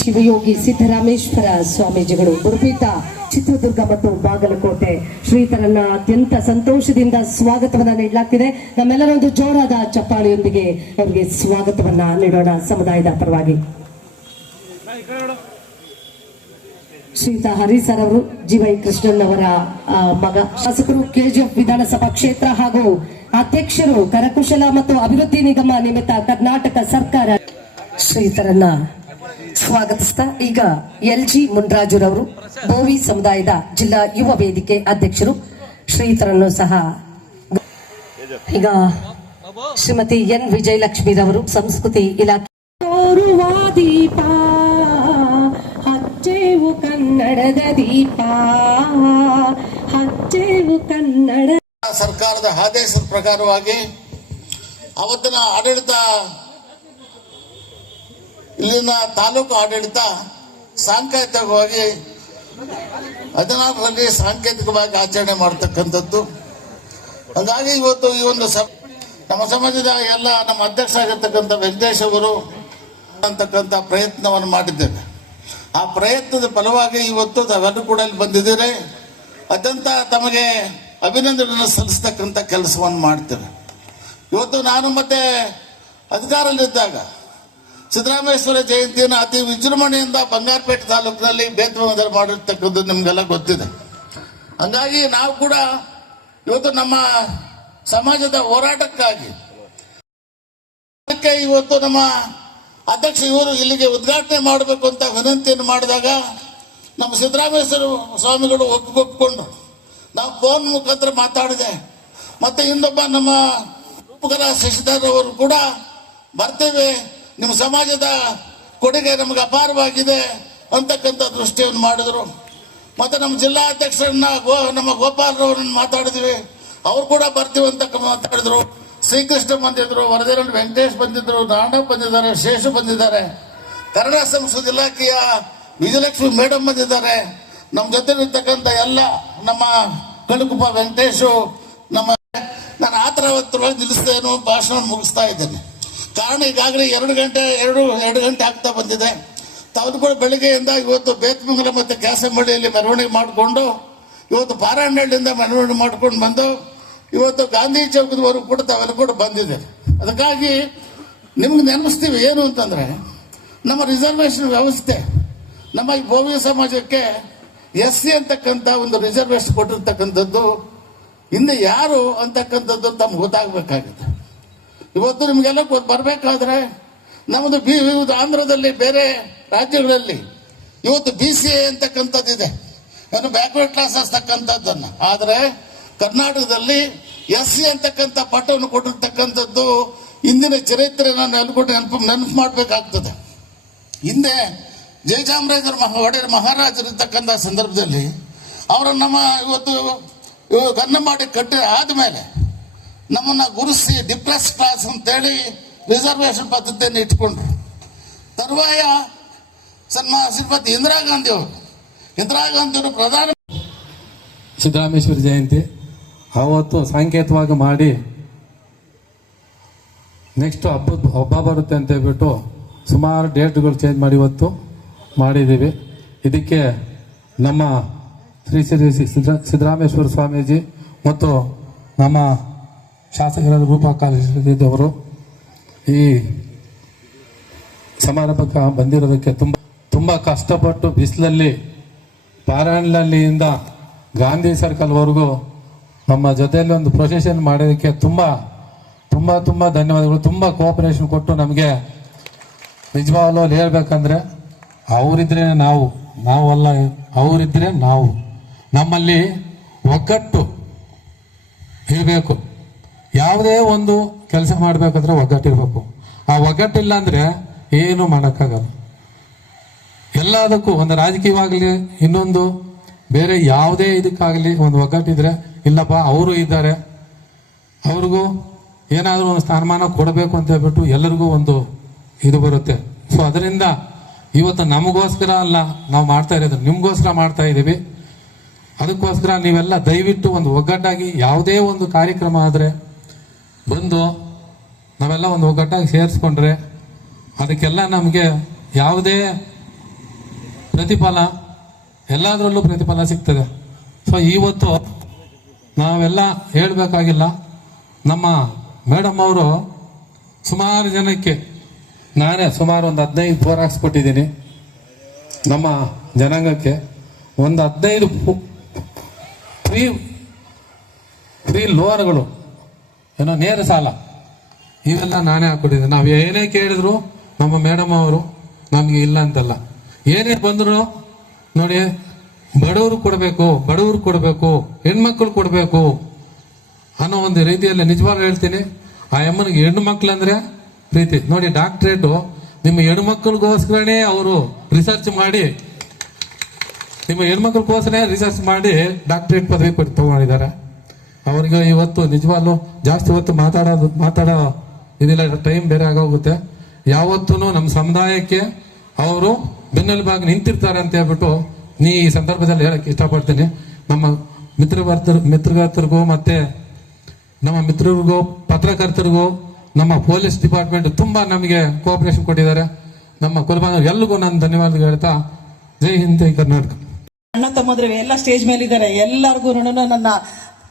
ಶಿವಯೋಗಿ ಸಿದ್ದರಾಮೇಶ್ವರ ಸ್ವಾಮೀಜಿಗಳು ಗುರುಪೀಠ ಚಿತ್ರದುರ್ಗ ಮತ್ತು ಬಾಗಲಕೋಟೆ ಶ್ರೀತರನ್ನ ಅತ್ಯಂತ ಸಂತೋಷದಿಂದ ಸ್ವಾಗತವನ್ನ ನೀಡಲಾಗ್ತಿದೆ. ನಮ್ಮೆಲ್ಲರ ಒಂದು ಜೋರಾದ ಚಪ್ಪಾಳೆಯೊಂದಿಗೆ ಅವರಿಗೆ ಸ್ವಾಗತವನ್ನ ನೀಡೋಣ. ಸಮುದಾಯದ ಪರವಾಗಿ ಶ್ರೀಯುತ ಹರಿಸರ್ ಅವರು ಜಿ.ವೈ. ಕೃಷ್ಣನ್ ಅವರ ಮಗ, ಶಾಸಕರು, ಕೆಜಿಎಫ್ ವಿಧಾನಸಭಾ ಕ್ಷೇತ್ರ ಹಾಗೂ ಅಧ್ಯಕ್ಷರು, ಕರಕುಶಲ ಮತ್ತು ಅಭಿವೃದ್ಧಿ ನಿಗಮ ನಿಮಿತ್ತ ಕರ್ನಾಟಕ ಸರ್ಕಾರ ಶ್ರೀತರನ್ನ ಸ್ವಾಗತಿಸ್ತಾ ಈಗ ಎಲ್.ಜಿ. ಮುನ್ರಾಜುರವರು ಬೋವಿ ಸಮುದಾಯದ ಜಿಲ್ಲಾ ಯುವ ವೇದಿಕೆ ಅಧ್ಯಕ್ಷರು ಶ್ರೀತರನ್ನು ಸಹ ಈಗ ಶ್ರೀಮತಿ ಎನ್ ವಿಜಯಲಕ್ಷ್ಮೀರವರು ಸಂಸ್ಕೃತಿ ಇಲಾಖೆ ದೀಪ ಹಚ್ಚೇವು ಕನ್ನಡದ ದೀಪ ಹಚ್ಚೇವು ಕನ್ನಡ ಸರ್ಕಾರದ ಆದೇಶದ ಪ್ರಕಾರವಾಗಿ ಅವತ್ತಿನ ಆಡಳಿತ ಇಲ್ಲಿನ ತಾಲೂಕು ಆಡಳಿತ ಸಾಂಕೇತಿಕವಾಗಿ 16ರಲ್ಲಿ ಸಾಂಕೇತಿಕವಾಗಿ ಆಚರಣೆ ಮಾಡತಕ್ಕಂಥದ್ದು. ಹಾಗಾಗಿ ಇವತ್ತು ಈ ಒಂದು ನಮ್ಮ ಸಮಾಜದ ಎಲ್ಲ ನಮ್ಮ ಅಧ್ಯಕ್ಷ ಆಗಿರ್ತಕ್ಕಂಥ ವೆಂಕಟೇಶ್ ಅವರು ಅಂತಕ್ಕಂಥ ಪ್ರಯತ್ನವನ್ನು ಮಾಡಿದ್ದೇವೆ. ಆ ಪ್ರಯತ್ನದ ಫಲವಾಗಿ ಇವತ್ತು ತಾವೆಲ್ಲರೂ ಕೂಡ ಇಲ್ಲಿ ಬಂದಿದ್ದೀರಿ. ಅತ್ಯಂತ ತಮಗೆ ಅಭಿನಂದನೆಯನ್ನು ಸಲ್ಲಿಸ್ತಕ್ಕಂಥ ಕೆಲಸವನ್ನು ಮಾಡ್ತೇವೆ. ಇವತ್ತು ನಾನು ಮತ್ತೆ ಅಧಿಕಾರದಲ್ಲಿದ್ದಾಗ ಸಿದ್ದರಾಮೇಶ್ವರ ಜಯಂತಿಯನ್ನು ಅತಿ ವಿಜೃಂಭಣೆಯಿಂದ ಬಂಗಾರಪೇಟೆ ತಾಲೂಕಿನಲ್ಲಿ ಬೇತಮಂಗಲದಲ್ಲಿ ಮಾಡಿರ್ತಕ್ಕಂಥದ್ದು ನಿಮಗೆಲ್ಲ ಗೊತ್ತಿದೆ. ಹಾಗಾಗಿ ನಾವು ಕೂಡ ಇವತ್ತು ನಮ್ಮ ಸಮಾಜದ ಹೋರಾಟಕ್ಕಾಗಿ ಇವತ್ತು ನಮ್ಮ ಅಧ್ಯಕ್ಷ ಇವರು ಇಲ್ಲಿಗೆ ಉದ್ಘಾಟನೆ ಮಾಡಬೇಕು ಅಂತ ವಿನಂತಿಯನ್ನು ಮಾಡಿದಾಗ ನಮ್ಮ ಸಿದ್ದರಾಮೇಶ್ವರ ಸ್ವಾಮಿಗಳು ಒಪ್ಪಿಕೊಂಡ್ರು. ನಾವು ಫೋನ್ ಮುಖಾಂತರ ಮಾತಾಡಿದೆ. ಮತ್ತೆ ಇನ್ನೊಬ್ಬ ನಮ್ಮ ಉಪಕರ ಶಶಿಧರ್ ಅವರು ಕೂಡ ಬರ್ತೇವೆ, ನಿಮ್ಮ ಸಮಾಜದ ಕೊಡುಗೆ ನಮಗೆ ಅಪಾರವಾಗಿದೆ ಅಂತಕ್ಕಂಥ ದೃಷ್ಟಿಯನ್ನು ಮಾಡಿದರು. ಮತ್ತೆ ನಮ್ಮ ಜಿಲ್ಲಾ ಅಧ್ಯಕ್ಷರನ್ನ ನಮ್ಮ ಗೋಪಾಲರವರನ್ನು ಮಾತಾಡಿದ್ವಿ, ಅವರು ಕೂಡ ಬರ್ತೀವಿ ಅಂತ ಮಾತಾಡಿದ್ರು. ಶ್ರೀಕೃಷ್ಣ ಬಂದಿದ್ರು, ವರದಿರಲ್ಲಿ ವೆಂಕಟೇಶ್ ಬಂದಿದ್ರು, ನಾರಾಯಣ ಬಂದಿದ್ದಾರೆ, ಶೇಷ ಬಂದಿದ್ದಾರೆ, ಕನ್ನಡ ಸಂಸ್ಕೃತಿ ಇಲಾಖೆಯ ವಿಜಯಲಕ್ಷ್ಮಿ ಮೇಡಮ್ ಬಂದಿದ್ದಾರೆ. ನಮ್ಮ ಜೊತೆ ಇರ್ತಕ್ಕಂಥ ಎಲ್ಲ ನಮ್ಮ ಕಳುಕುಪ್ಪ ವೆಂಕಟೇಶು ನಾನು ಆ ಥರ ನಿಲ್ಲಿಸ್ತೇನೋ ಭಾಷಣ ಮುಗಿಸ್ತಾ ಇದ್ದೇನೆ. ಕಾರಣ ಈಗಾಗಲೇ 2 ಗಂಟೆ ಆಗ್ತಾ ಬಂದಿದೆ. ತಾವು ಕೂಡ ಬೆಳಿಗ್ಗೆಯಿಂದ ಇವತ್ತು ಬೇತಮಂಗಲ ಮತ್ತು ಕ್ಯಾಸಂಬಳ್ಳಿಯಲ್ಲಿ ಮೆರವಣಿಗೆ ಮಾಡಿಕೊಂಡು ಇವತ್ತು ಪಾರಾಯಣಹಳ್ಳಿಯಿಂದ ಮೆರವಣಿಗೆ ಮಾಡ್ಕೊಂಡು ಬಂದು ಇವತ್ತು ಗಾಂಧಿ ಚೌಕದವರೆಗೂ ಕೂಡ ತಾವೆಲ್ಲ ಕೂಡ ಬಂದಿದೆ. ಅದಕ್ಕಾಗಿ ನಿಮ್ಗೆ ನೆನಪಿಸ್ತೀವಿ ಏನು ಅಂತಂದರೆ, ನಮ್ಮ ರಿಸರ್ವೇಷನ್ ವ್ಯವಸ್ಥೆ ನಮ್ಮ ಈ ಭೋವಿ ಸಮಾಜಕ್ಕೆ SC ಅಂತಕ್ಕಂಥ ಒಂದು ರಿಸರ್ವೇಷನ್ ಕೊಟ್ಟಿರ್ತಕ್ಕಂಥದ್ದು ಹಿಂದೆ ಯಾರು ಅಂತಕ್ಕಂಥದ್ದು ತಮ್ಗೆ ಗೊತ್ತಾಗಬೇಕಾಗುತ್ತೆ. ಇವತ್ತು ನಿಮಗೆಲ್ಲ ಬರಬೇಕಾದ್ರೆ ನಮ್ಮದು ವಿವಿಧ ಆಂಧ್ರದಲ್ಲಿ ಬೇರೆ ರಾಜ್ಯಗಳಲ್ಲಿ ಇವತ್ತು BCA ಅಂತಕ್ಕಂಥದ್ದಿದೆ, ಏನು ಬ್ಯಾಕ್ವರ್ಡ್ ಕ್ಲಾಸ್ ಅಂತಕ್ಕಂಥದ್ದನ್ನು. ಆದರೆ ಕರ್ನಾಟಕದಲ್ಲಿ SC ಅಂತಕ್ಕಂಥ ಪಟ್ಟವನ್ನು ಕೊಟ್ಟಿರ್ತಕ್ಕಂಥದ್ದು ಹಿಂದಿನ ಚರಿತ್ರೆಯನ್ನು ನೆನಪು ಮಾಡಬೇಕಾಗ್ತದೆ. ಹಿಂದೆ ಜಯಚಾಮರಾಜ ಒಡೆಯರ್ ಮಹಾರಾಜರಿರ್ತಕ್ಕಂಥ ಸಂದರ್ಭದಲ್ಲಿ ಅವರು ನಮ್ಮ ಇವತ್ತು ಗನ್ನ ಮಾಡಿ ಕಟ್ಟಿ ಆದಮೇಲೆ ನಮ್ಮನ್ನು ಗುರುಸಿ ಡಿಪ್ರೆಸ್ ಕ್ಲಾಸ್ ಅಂತೇಳಿ ರಿಸರ್ವೇಷನ್ ಪದ್ಧತಿಯನ್ನು ಇಟ್ಕೊಂಡ್ರು. ತರುವಾಯ ಶ್ರೀಮತಿ ಇಂದಿರಾ ಗಾಂಧಿಯವರು ಪ್ರಧಾನ ಸಿದ್ದರಾಮೇಶ್ವರ ಜಯಂತಿ ಅವತ್ತು ಸಾಂಕೇತಿಕವಾಗಿ ಮಾಡಿ ನೆಕ್ಸ್ಟ್ ಹಬ್ಬ ಬರುತ್ತೆ ಅಂತ ಹೇಳ್ಬಿಟ್ಟು ಸುಮಾರು ಡೇಟ್ಗಳು ಚೇಂಜ್ ಮಾಡಿ ಇವತ್ತು ಮಾಡಿದ್ದೀವಿ. ಇದಕ್ಕೆ ನಮ್ಮ ಶ್ರೀ ಸಿದ್ದರಾಮೇಶ್ವರ ಸ್ವಾಮೀಜಿ ಮತ್ತು ನಮ್ಮ ಶಾಸಕರಾದ ರೂಪಕಾರವರು ಈ ಸಮಾರಂಭಕ್ಕೆ ಬಂದಿರೋದಕ್ಕೆ ತುಂಬ ಕಷ್ಟಪಟ್ಟು ಬಿಸಿಲಲ್ಲಿ ಪಾರಾಯಣಹಳ್ಳಿಯಿಂದ ಗಾಂಧಿ ಸರ್ಕಲ್ವರೆಗೂ ನಮ್ಮ ಜೊತೆಯಲ್ಲಿ ಒಂದು ಪ್ರೊಸೆಷನ್ ಮಾಡೋದಕ್ಕೆ ತುಂಬ ಧನ್ಯವಾದಗಳು. ತುಂಬ ಕೋಆಪರೇಷನ್ ಕೊಟ್ಟು ನಮಗೆ ನಿಜವಾಗ್ಲೂ ಹೇಳ್ಬೇಕಂದ್ರೆ ಅವರಿದ್ರೆ ನಾವಲ್ಲ, ಅವರಿದ್ರೆ ನಾವು. ನಮ್ಮಲ್ಲಿ ಒಗ್ಗಟ್ಟು ಇರಬೇಕು. ಯಾವುದೇ ಒಂದು ಕೆಲಸ ಮಾಡಬೇಕಾದ್ರೆ ಒಗ್ಗಟ್ಟಿರ್ಬೇಕು. ಆ ಒಗ್ಗಟ್ಟಿಲ್ಲ ಅಂದರೆ ಏನು ಮಾಡೋಕ್ಕಾಗಲ್ಲ. ಎಲ್ಲದಕ್ಕೂ ಒಂದು ರಾಜಕೀಯವಾಗಲಿ ಇನ್ನೊಂದು ಬೇರೆ ಯಾವುದೇ ಇದಕ್ಕಾಗಲಿ ಒಂದು ಒಗ್ಗಟ್ಟಿದ್ರೆ, ಇಲ್ಲಪ್ಪ ಅವರು ಇದ್ದಾರೆ, ಅವ್ರಿಗೂ ಏನಾದರೂ ಒಂದು ಸ್ಥಾನಮಾನ ಕೊಡಬೇಕು ಅಂತ ಹೇಳ್ಬಿಟ್ಟು ಎಲ್ಲರಿಗೂ ಒಂದು ಇದು ಬರುತ್ತೆ. ಸೊ ಅದರಿಂದ ಇವತ್ತು ನಮಗೋಸ್ಕರ ಅಲ್ಲ ನಾವು ಮಾಡ್ತಾ ಇರೋದು, ನಿಮಗೋಸ್ಕರ ಮಾಡ್ತಾ ಇದ್ದೀವಿ. ಅದಕ್ಕೋಸ್ಕರ ನೀವೆಲ್ಲ ದಯವಿಟ್ಟು ಒಂದು ಒಗ್ಗಟ್ಟಾಗಿ ಯಾವುದೇ ಒಂದು ಕಾರ್ಯಕ್ರಮ ಆದರೆ ಬಂದು ನಾವೆಲ್ಲ ಒಂದು ಒಗ್ಗಟ್ಟಾಗಿ ಸೇರಿಸ್ಕೊಂಡ್ರೆ ಅದಕ್ಕೆಲ್ಲ ನಮಗೆ ಯಾವುದೇ ಪ್ರತಿಫಲ ಎಲ್ಲದರಲ್ಲೂ ಪ್ರತಿಫಲ ಸಿಗ್ತದೆ. ಸೊ ಇವತ್ತು ನಾವೆಲ್ಲ ಹೇಳಬೇಕಾಗಿಲ್ಲ. ನಮ್ಮ ಮೇಡಮ್ ಅವರು ಸುಮಾರು ಜನಕ್ಕೆ, ನಾನೇ ಸುಮಾರು ಒಂದು 15 ಬೋರ್ ಹಾಕ್ಸ್ಕೊಟ್ಟಿದ್ದೀನಿ ನಮ್ಮ ಜನಾಂಗಕ್ಕೆ. ಒಂದು 15 ಫ್ರೀ ಲೋನ್ಗಳು, ಏನೋ ನೇರ ಸಾಲ, ಇವೆಲ್ಲ ನಾನೇ ಹಾಕ್ಕೊಟ್ಟಿದ್ದೀನಿ. ನಾವು ಏನೇ ಕೇಳಿದ್ರು ನಮ್ಮ ಮೇಡಮ್ ಅವರು ನಮಗೆ ಇಲ್ಲ ಅಂತಲ್ಲ. ಏನೇ ಬಂದ್ರು ನೋಡಿ, ಬಡವರು ಕೊಡಬೇಕು, ಹೆಣ್ಮಕ್ಳು ಕೊಡಬೇಕು ಅನ್ನೋ ಒಂದು ರೀತಿಯಲ್ಲಿ ನಿಜವಾಗ್ಲೂ ಹೇಳ್ತೀನಿ. ಆ ಅಮ್ಮನಿಗೆ ಹೆಣ್ಣು ಮಕ್ಳು ಅಂದ್ರೆ ಪ್ರೀತಿ. ನೋಡಿ, ಡಾಕ್ಟ್ರೇಟು ನಿಮ್ಮ ಹೆಣ್ಮಕ್ಳಿಗೋಸ್ಕರನೇ ಅವರು ರಿಸರ್ಚ್ ಮಾಡಿ ಡಾಕ್ಟ್ರೇಟ್ ಪದವಿ ಕೊಟ್ಟು ತಗೊಂಡಿದ್ದಾರೆ. ಅವ್ರಿಗೆ ಇವತ್ತು ನಿಜವಾಗ್ಲೂ ಜಾಸ್ತಿ ಹೊತ್ತು ಮಾತಾಡೋ ಇದಿಲ್ಲ, ಟೈಮ್ ಬೇರೆ ಆಗೋಗುತ್ತೆ. ಯಾವತ್ತೂ ನಮ್ಮ ಸಮುದಾಯಕ್ಕೆ ಅವರು ಬೆನ್ನೆಲುಬಾಗಿ ನಿಂತಿರ್ತಾರೆ ಅಂತ ಹೇಳ್ಬಿಟ್ಟು ಈ ಸಂದರ್ಭದಲ್ಲಿ ಹೇಳಕ್ ಇಷ್ಟಪಡ್ತೀನಿ. ನಮ್ಮ ಮಿತ್ರಗಾತರಿಗೂ ಮತ್ತೆ ನಮ್ಮ ಮಿತ್ರರಿಗೂ, ಪತ್ರಕರ್ತರಿಗೂ, ನಮ್ಮ ಪೊಲೀಸ್ ಡಿಪಾರ್ಟ್ಮೆಂಟ್ ತುಂಬಾ ನಮಗೆ ಕೋಆಪರೇಷನ್ ಕೊಟ್ಟಿದ್ದಾರೆ. ನಮ್ಮ ಕುಲಬಾಂಧವರು ಎಲ್ರಿಗೂ ನಾನು ಧನ್ಯವಾದ ಹೇಳ್ತಾ, ಜೈ ಹಿಂದ್, ಜೈ ಕರ್ನಾಟಕ. ಅಣ್ಣ ತಮ್ಮಂದ್ರು ಎಲ್ಲ ಸ್ಟೇಜ್ ಮೇಲೆ ಇದ್ದಾರೆ. ಎಲ್ಲರಿಗೂ ನನ್ನ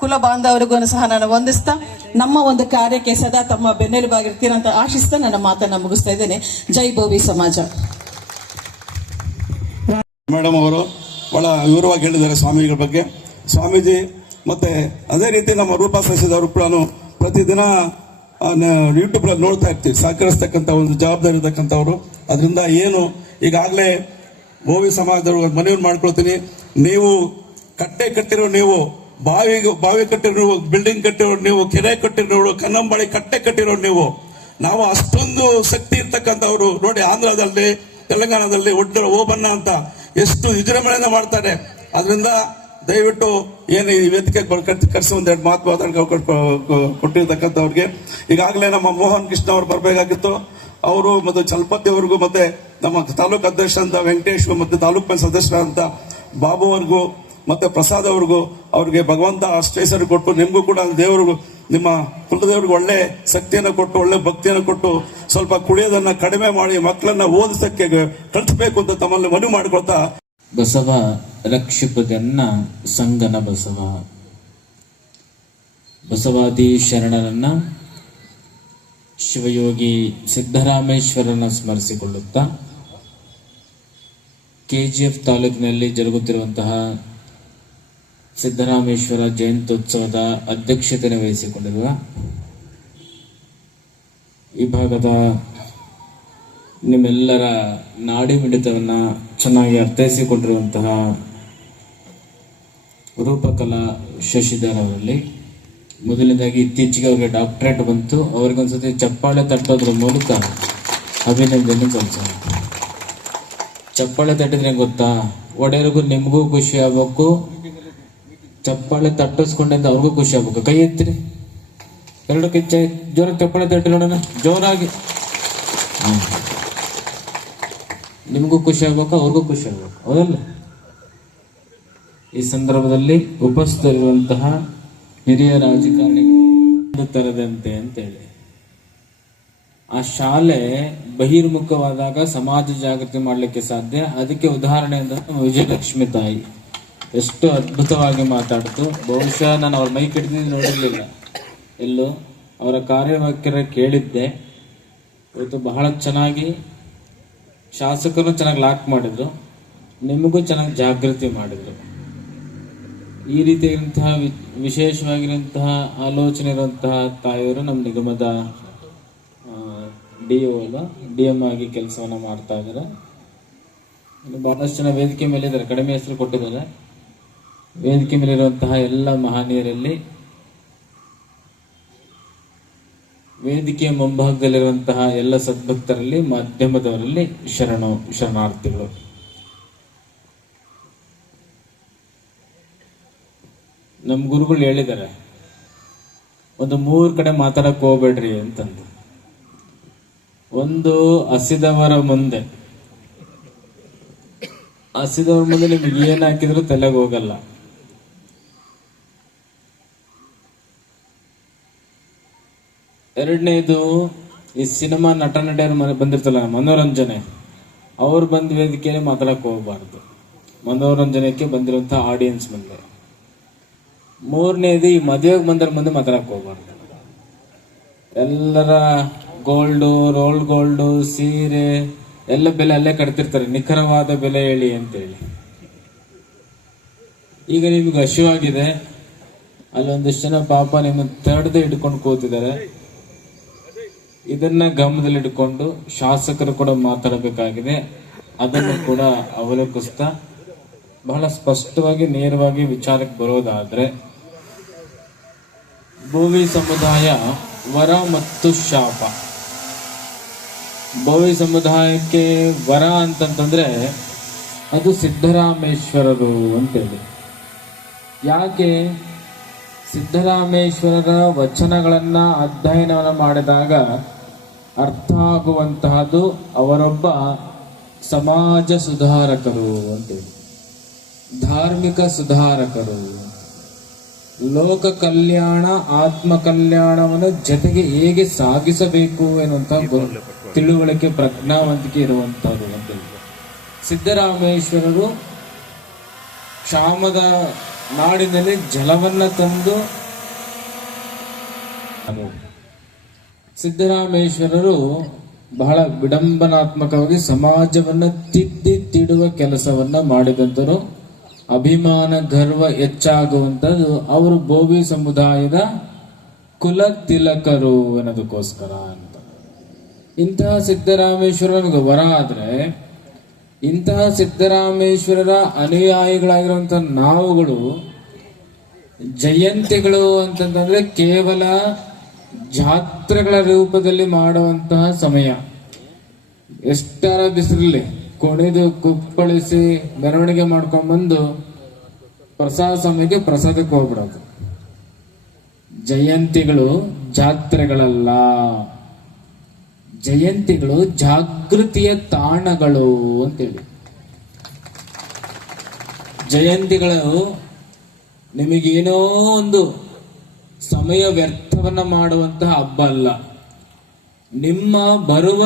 ಕುಲ ಬಾಂಧವರಿಗೂ ಸಹ ನಾನು ವಂದಿಸ್ತಾ, ನಮ್ಮ ಒಂದು ಕಾರ್ಯಕ್ಕೆ ಸದಾ ತಮ್ಮ ಬೆನ್ನೆಲುಬಾಗಿರ್ತೀರ ಅಂತ ಆಶಿಸ್ತಾ ನನ್ನ ಮಾತನ್ನ ಮುಗಿಸ್ತಾ ಇದ್ದೇನೆ. ಜೈ ಭೋವಿ ಸಮಾಜ. ಮೇಡಮ್ ಅವರು ಬಹಳ ವಿವರವಾಗಿ ಹೇಳಿದ್ದಾರೆ ಸ್ವಾಮಿಗಳ ಬಗ್ಗೆ. ಸ್ವಾಮೀಜಿ ಮತ್ತೆ ಅದೇ ರೀತಿ ನಮ್ಮ ರೂಪಾ ಸಸಿದವರು ಕೂಡ ಪ್ರತಿದಿನ ಯೂಟ್ಯೂಬ್ ನೋಡ್ತಾ ಇರ್ತೀವಿ. ಸಹಕರಿಸ್ತಕ್ಕಂಥ ಒಂದು ಜವಾಬ್ದಾರಿ ಇರತಕ್ಕಂಥವ್ರು. ಅದರಿಂದ ಏನು ಈಗಾಗಲೇ ಭೋವಿ ಸಮಾಜದವ್ರು ಮನವಿ ಮಾಡ್ಕೊಳ್ತೀನಿ, ನೀವು ಕಟ್ಟಿರೋ ನೀವು ಬಾವಿ ಕಟ್ಟಿರೋ ನೀವು, ಬಿಲ್ಡಿಂಗ್ ಕಟ್ಟಿರೋ ನೀವು, ಕೆರೆ ಕಟ್ಟಿರೋ ನೀವು, ಕನ್ನಂಬಾಳಿ ಕಟ್ಟಿರೋ ನೀವು, ನಾವು ಅಷ್ಟೊಂದು ಶಕ್ತಿ ಇರ್ತಕ್ಕಂಥವ್ರು. ನೋಡಿ, ಆಂಧ್ರದಲ್ಲಿ, ತೆಲಂಗಾಣದಲ್ಲಿ ಒಡ್ಡರ ಓಬಣ್ಣ ಅಂತ ಎಷ್ಟು ವಿಜೃಂಭಣೆಯಿಂದ ಮಾಡ್ತಾರೆ. ಅದರಿಂದ ದಯವಿಟ್ಟು ಏನು ಈ ವೇದಿಕೆ ಕರೆಸಿ ಒಂದೆರಡು ಮಾತು ಕೊಟ್ಟಿರ್ತಕ್ಕಂಥವ್ರಿಗೆ ಈಗಾಗಲೇ ನಮ್ಮ ಮೋಹನ್ ಕೃಷ್ಣ ಅವರು ಬರಬೇಕಾಗಿತ್ತು. ಅವರು ಮತ್ತು ಚಲಪತಿ ಅವ್ರಿಗೂ, ಮತ್ತೆ ನಮ್ಮ ತಾಲೂಕು ಅಧ್ಯಕ್ಷ ಅಂತ ವೆಂಕಟೇಶ್, ಮತ್ತೆ ತಾಲೂಕು ಪಂಚಾಯತ್ ಸದಸ್ಯರಂತ ಬಾಬು ಅವ್ರಿಗೂ, ಮತ್ತೆ ಪ್ರಸಾದ್ ಅವ್ರಿಗೂ, ಅವ್ರಿಗೆ ಭಗವಂತ ಅಷ್ಟೈಸರು ಕೊಟ್ಟು, ನಿಮಗೂ ಕೂಡ ದೇವರಿಗೂ, ನಿಮ್ಮ ಕುಲದೇವ್ರಿಗೆ ಒಳ್ಳೆ ಶಕ್ತಿಯನ್ನು ಕೊಟ್ಟು, ಒಳ್ಳೆ ಭಕ್ತಿಯನ್ನು ಕೊಟ್ಟು, ಸ್ವಲ್ಪ ಕುಡಿಯೋದನ್ನ ಕಡಿಮೆ ಮಾಡಿ ಮಕ್ಕಳನ್ನ ಓದಿಸಕ್ಕೆ ಕಳಿಸ್ಬೇಕು ಅಂತ ತಮ್ಮಲ್ಲಿ ಮನವಿ ಮಾಡಿಕೊಳ್ತಾ, ಬಸವ ರಕ್ಷಿಪದನ್ನ ಸಂಗನ ಬಸವಾದಿ ಶರಣರನ್ನ ಶಿವಯೋಗಿ ಸಿದ್ದರಾಮೇಶ್ವರನ ಸ್ಮರಿಸಿಕೊಳ್ಳುತ್ತಾ KGF ತಾಲೂಕಿನಲ್ಲಿ ಜರುಗುತ್ತಿರುವಂತಹ ಸಿದ್ದರಾಮೇಶ್ವರ ಜಯಂತ್ಯೋತ್ಸವದ ಅಧ್ಯಕ್ಷತೆಯನ್ನು ವಹಿಸಿಕೊಂಡಿರುವ ಈ ಭಾಗದ ನಿಮ್ಮೆಲ್ಲರ ನಾಡಿ ಮಿಡಿತವನ್ನ ಚೆನ್ನಾಗಿ ಅರ್ಥೈಸಿಕೊಂಡಿರುವಂತಹ ರೂಪಕಲಾ ಶಶಿಧರ್ ಅವರಲ್ಲಿ ಮೊದಲನೇದಾಗಿ ಇತ್ತೀಚೆಗೆ ಅವರಿಗೆ ಡಾಕ್ಟರೇಟ್ ಬಂತು. ಅವ್ರಿಗೊಂದ್ಸತಿ ಚಪ್ಪಾಳೆ ತಟ್ಟೋದ್ರ ಮೂಲಕ ಅಭಿನಂದನೆ ಕಳಿಸೋಣ. ಚಪ್ಪಾಳೆ ತಟ್ಟಿದ್ರೆ ಗೊತ್ತಾ, ಒಡೆಯರಿಗೂ ನಿಮಗೂ ಖುಷಿ ಆಗ್ಬೇಕು, ಚಪ್ಪಾಳೆ ತಟ್ಟಿಸ್ಕೊಂಡೆಂದ ಅವ್ರಿಗೂ ಖುಷಿ ಆಗ್ಬೇಕು. ಕೈ ಎತ್ತಿರಿ, ಎರಡು ಕೈ ಜೋರಾಗಿ ಚಪ್ಪಾಳೆ ತಟ್ಟಿ ನೋಡೋಣ, ಜೋರಾಗಿ. ನಿಮಗೂ ಖುಷಿ ಆಗ್ಬೇಕು, ಅವ್ರಿಗೂ ಖುಷಿ ಆಗ್ಬೇಕು, ಹೌದಲ್ಲ? ಈ ಸಂದರ್ಭದಲ್ಲಿ ಉಪಸ್ಥಿತರಿರುವಂತಹ ಹಿರಿಯ ರಾಜಕಾರಣಿಗಳು ತರದಂತೆ ಅಂತೇಳಿ ಆ ಶಾಲೆ ಬಹಿರ್ಮುಖವಾದಾಗ ಸಮಾಜ ಜಾಗೃತಿ ಮಾಡಲಿಕ್ಕೆ ಸಾಧ್ಯ. ಅದಕ್ಕೆ ಉದಾಹರಣೆ ಅಂದ್ರೆ ವಿಜಯಲಕ್ಷ್ಮಿ ತಾಯಿ ಎಷ್ಟು ಅದ್ಭುತವಾಗಿ ಮಾತಾಡ್ತು. ಬಹುಶಃ ನಾನು ಅವ್ರ ಮೈ ಹಿಡಿದಿದ್ದು ನೋಡಿರ್ಲಿಲ್ಲ, ಎಲ್ಲೋ ಅವರ ಕಾರ್ಯವಾಕ್ಯ ಕೇಳಿದ್ದೆ. ಇವತ್ತು ಬಹಳ ಚೆನ್ನಾಗಿ ಶಾಸಕರು ಚೆನ್ನಾಗಿ ಲಾಕ್ ಮಾಡಿದ್ರು, ನಿಮಗೂ ಚೆನ್ನಾಗಿ ಜಾಗೃತಿ ಮಾಡಿದ್ರು. ಈ ರೀತಿಯಾದಂತಹ ವಿಶೇಷವಾಗಿರುವಂತಹ ಆಲೋಚನೆ ಇರುವಂತಹ ತಾಯಿಯವರು ನಮ್ಮ ನಿಗಮದ DM ಆಗಿ ಕೆಲಸವನ್ನ ಮಾಡ್ತಾ ಇದ್ದಾರೆ. ಬಹಳಷ್ಟು ಜನ ವೇದಿಕೆ ಮೇಲೆ ಇದ್ದಾರೆ, ಕಡಿಮೆ ಹೆಸರು ಕೊಟ್ಟಿದ್ದಾರೆ. ವೇದಿಕೆ ಮೇಲೆ ಇರುವಂತಹ ಎಲ್ಲ ಮಹನೀಯರಲ್ಲಿ, ವೇದಿಕೆಯ ಮುಂಭಾಗದಲ್ಲಿರುವಂತಹ ಎಲ್ಲ ಸದ್ಭಕ್ತರಲ್ಲಿ, ಮಾಧ್ಯಮದವರಲ್ಲಿ ಶರಣಾರ್ಥಿಗಳು. ನಮ್ಮ ಗುರುಗಳು ಹೇಳಿದ್ದಾರೆ, ಒಂದು 3 ಕಡೆ ಮಾತಾಡಕ್ ಹೋಗ್ಬೇಡ್ರಿ ಅಂತಂದು. ಒಂದು ಹಸಿದವರ ಮುಂದೆ ನಿಮ್ಗೆ ಏನ್ ಹಾಕಿದ್ರು ತಲೆಗೆ ಹೋಗಲ್ಲ. ಎರಡನೇದು, ಈ ಸಿನಿಮಾ ನಟ ನಟಿಯರು ಬಂದಿರ್ತಲ್ಲ ಮನೋರಂಜನೆ, ಅವ್ರು ಬಂದ ವೇದಿಕೆಯಲ್ಲಿ ಮಾತಾಡಕ್ಕೆ ಹೋಗ್ಬಾರ್ದು, ಮನೋರಂಜನೆಗೆ ಬಂದಿರುವಂತಹ ಆಡಿಯನ್ಸ್ ಮುಂದೆ. ಮೂರನೇದು, ಈ ಮದುವೆಗೆ ಬಂದರ ಮುಂದೆ ಮಾತಾಡಕ್ಕೆ ಹೋಗ್ಬಾರ್ದು. ಎಲ್ಲರ ಗೋಲ್ಡು, ರೋಲ್ ಗೋಲ್ಡು, ಸೀರೆ ಎಲ್ಲ ಬೆಲೆ ಅಲ್ಲೇ ಕಟ್ತಿರ್ತಾರೆ, ನಿಖರವಾದ ಬೆಲೆ ಹೇಳಿ ಅಂತೇಳಿ. ಈಗ ನಿಮ್ಗೆ ಹಸಿವಾಗಿದೆ, ಅಲ್ಲೊಂದಿಷ್ಟು ಜನ ಪಾಪ ನಿಮ್ಮ ತಡೆದು ಹಿಡ್ಕೊಂಡು ಕೂತಿದ್ದಾರೆ. ಇದನ್ನ ಗಮನದಲ್ಲಿಟ್ಟುಕೊಂಡು ಶಾಸಕರು ಕೂಡ ಮಾತಾಡಬೇಕಾಗಿದೆ. ಅದನ್ನು ಕೂಡ ಅವಲೋಕಿಸ್ತಾ ಬಹಳ ಸ್ಪಷ್ಟವಾಗಿ ನೇರವಾಗಿ ವಿಚಾರಕ್ಕೆ ಬರೋದಾದ್ರೆ, ಬೋವಿ ಸಮುದಾಯ ವರ ಮತ್ತು ಶಾಪ. ಬೋವಿ ಸಮುದಾಯಕ್ಕೆ ವರ ಅಂತಂತಂದ್ರೆ ಅದು ಸಿದ್ದರಾಮೇಶ್ವರರು ಅಂತೇಳಿ. ಯಾಕೆ? ಸಿದ್ದರಾಮೇಶ್ವರರ ವಚನಗಳನ್ನ ಅಧ್ಯಯನವನ್ನು ಮಾಡಿದಾಗ ಅರ್ಥ ಆಗುವಂತಹದ್ದು ಅವರೊಬ್ಬ ಸಮಾಜ ಸುಧಾರಕರು ಅಂತೇಳಿ, ಧಾರ್ಮಿಕ ಸುಧಾರಕರು, ಲೋಕ ಕಲ್ಯಾಣ ಆತ್ಮ ಕಲ್ಯಾಣವನ್ನು ಜೊತೆಗೆ ಹೇಗೆ ಸಾಗಿಸಬೇಕು ಎನ್ನುವಂತಹ ತಿಳುವಳಿಕೆ ಪ್ರಜ್ಞಾವಂತಿಕೆ ಇರುವಂತಹದ್ದು ಅಂತೇಳಿ. ಸಿದ್ದರಾಮೇಶ್ವರರು ಕ್ಷಾಮದ ನಾಡಿನಲ್ಲಿ ಜಲವನ್ನ ತಂದು, ಸಿದ್ದರಾಮೇಶ್ವರರು ಬಹಳ ವಿಡಂಬನಾತ್ಮಕವಾಗಿ ಸಮಾಜವನ್ನ ತಿದ್ದುವ ಕೆಲಸವನ್ನ ಮಾಡಿದಂತರು. ಅಭಿಮಾನ ಗರ್ವ ಹೆಚ್ಚಾಗುವಂಥದ್ದು ಅವರು ಬೋವಿ ಸಮುದಾಯದ ಕುಲ ತಿಲಕರು ಅನ್ನೋದಕ್ಕೋಸ್ಕರ ಅಂತ. ಇಂತಹ ಸಿದ್ದರಾಮೇಶ್ವರನಿಗೆ ವರ ಆದ್ರೆ, ಇಂತಹ ಸಿದ್ದರಾಮೇಶ್ವರರ ಅನುಯಾಯಿಗಳಾಗಿರುವಂತಹ ನಾವುಗಳು ಜಯಂತಿಗಳು ಅಂತಂದ್ರೆ ಕೇವಲ ಜಾತ್ರೆಗಳ ರೂಪದಲ್ಲಿ ಮಾಡುವಂತಹ ಸಮಯ. ಎಷ್ಟರ ಬಿಸಿಲಲ್ಲಿ ಕುಣಿದು ಕುಪ್ಪಳಿಸಿ ಮೆರವಣಿಗೆ ಮಾಡ್ಕೊಂಡ್ಬಂದು ಪ್ರಸಾದ ಸಮಯಕ್ಕೆ ಪ್ರಸಾದಕ್ಕೆ ಹೋಗ್ಬಿಡೋದು. ಜಯಂತಿಗಳು ಜಾತ್ರೆಗಳಲ್ಲ, ಜಯಂತಿಗಳು ಜಾಗೃತಿಯ ತಾಣಗಳು ಅಂತೇಳಿ. ಜಯಂತಿಗಳು ನಿಮಗೇನೋ ಒಂದು ಸಮಯ ವ್ಯರ್ಥವನ್ನ ಮಾಡುವಂತಹ ಹಬ್ಬ ಅಲ್ಲ. ನಿಮ್ಮ ಬರುವ